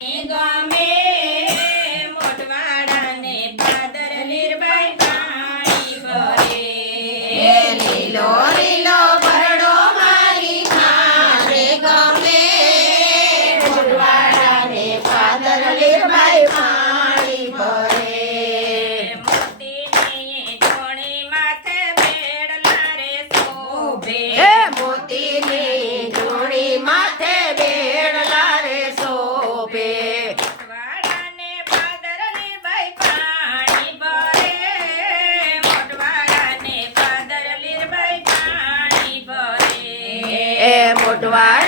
ગમે Why?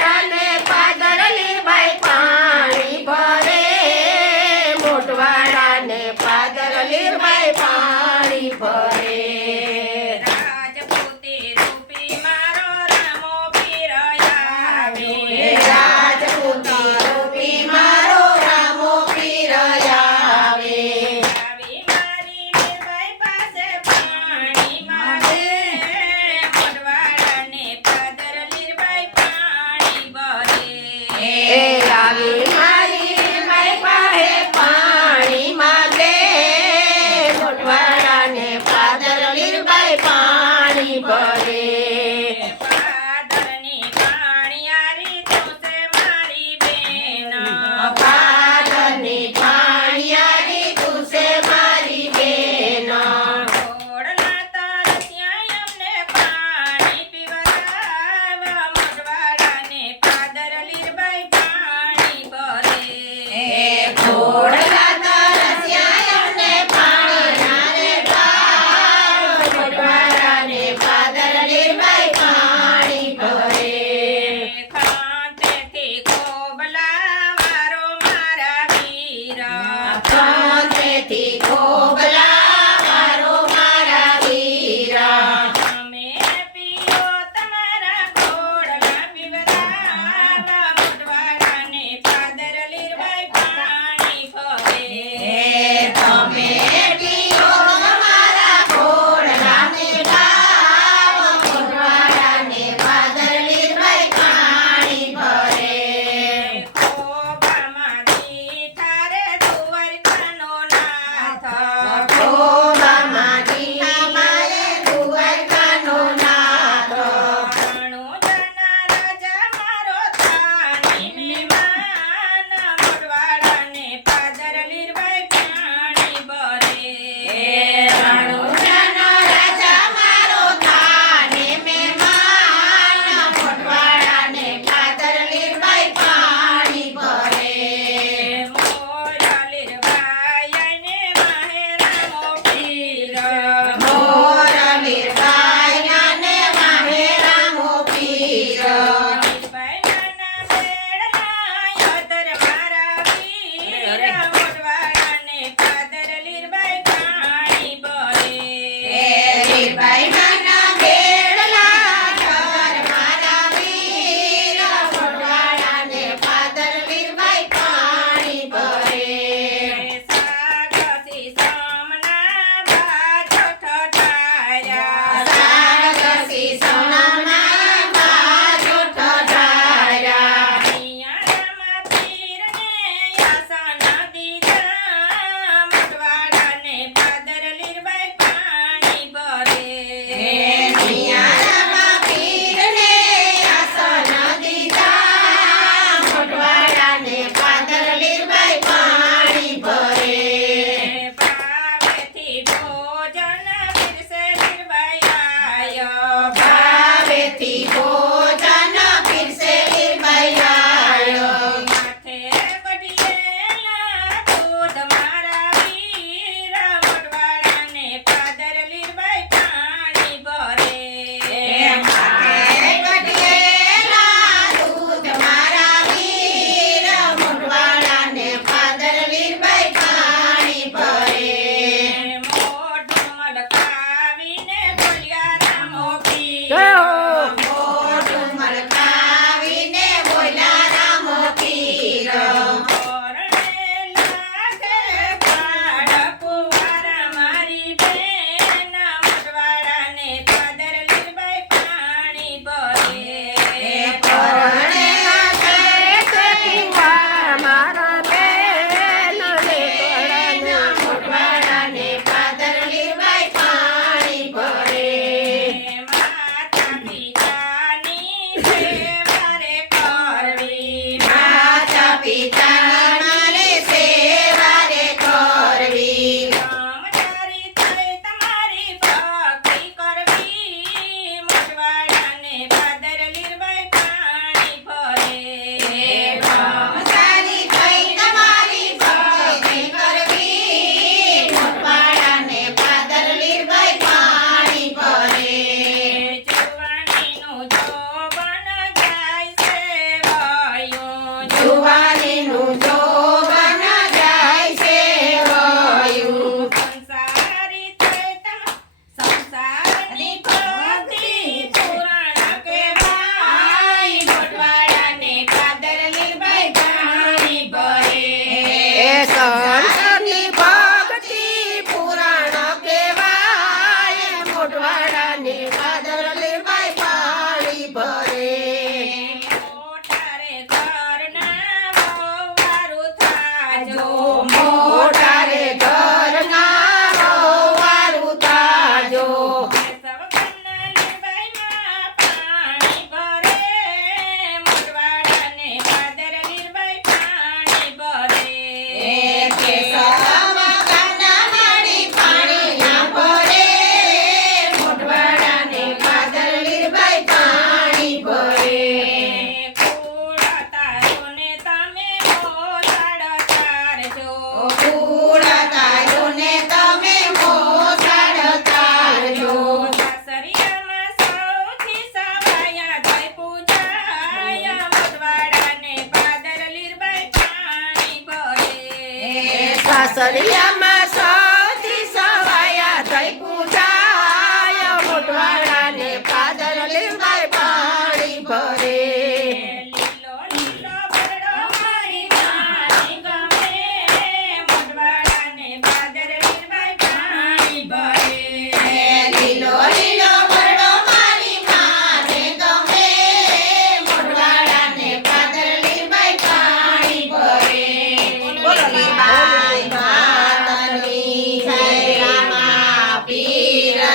Maria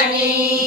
Journey.